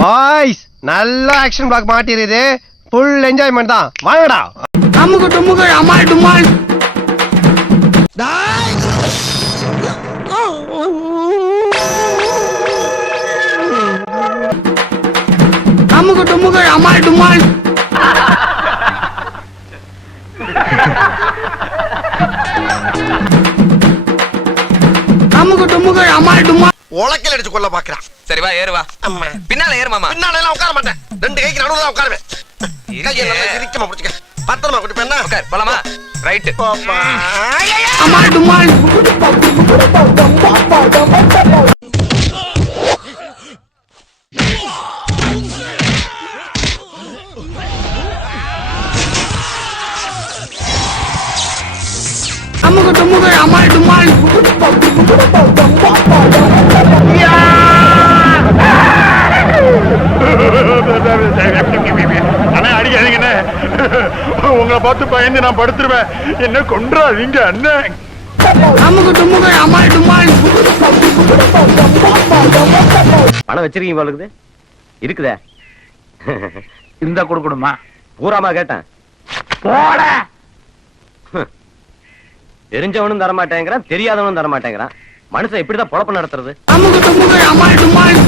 Boys நல்ல action block மாட்டிருது. Full enjoyment தான். வாங்கடா. அமுகு டுமுகு அமால் டுமால். அமுகு டுமுகு அமால் டுமால். அமுகு டுமுகு அமால் டுமால். உலக்கையில அடிச்சு கொள்ள பாக்குறான். சரி வா ஏறு வா. பின்னால ஏறு மாமா. பின்னால எல்லாம் உட்கார மாட்டேன். ரெண்டு கைக்கு நடுவுல தான் உட்காருவேன். கையை நல்லா இறுக்கமா பிடிச்சுக்க. பத்திரமா கூட்டி போனா உட்கார் போலாமா? ரைட். அமால் டுமால். அமுகு டுமுகு அமால் டுமால். அண்ணா அடிக்காதீங்கண்ணே, உங்களை பார்த்து பயந்து நான் படுத்துருவேன். என்ன கொன்றாதீங்க அண்ணன். அமுகு டுமுகு அமால் டுமால். பணம் வச்சிருக்கீங்க போல இருக்குது. இருக்குதே. இருந்தா கொடுக்கணுமா? பூராமா கேட்டேன். போட. தெரிஞ்சவனும் தரமாட்டேங்கிறான், தெரியாதவனும் தரமாட்டேங்கிறான். மனுஷன் இப்படிதான் பொழப்பு நடத்துறது. அமுகு டுமுகு அமால் டுமால்.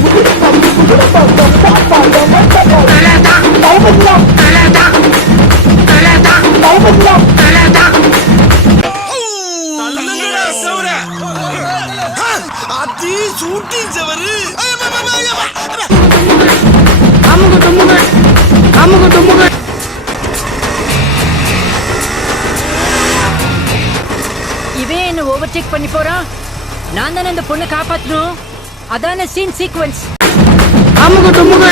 அமுகு டுமுகு அமுகு டுமுகு. இவன் என்ன ஓவர்டேக் பண்ணி போறான். நான் தானே இந்த பொண்ணை காப்பாத்தணும். அதான சீன் சீக்வென்ஸ். அமுகு டுமுகு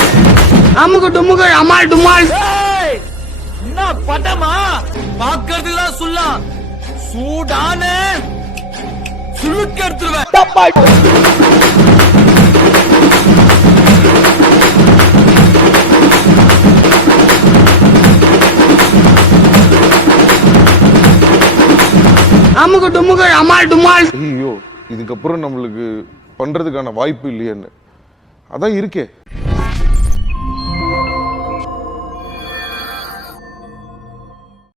அமுகு டுமுகு அமால் டுமால். என்ன படமா பாக்குறதுலாம் சொல்லலாம். சூடான சுளுக்க எடுத்துருவேன். அமுகு டுமுகு அமால் டுமால். ஐயோ, இதுக்கப்புறம் நம்மளுக்கு பண்றதுக்கான வாய்ப்பு இல்லையேன்னு அதான் இருக்கே.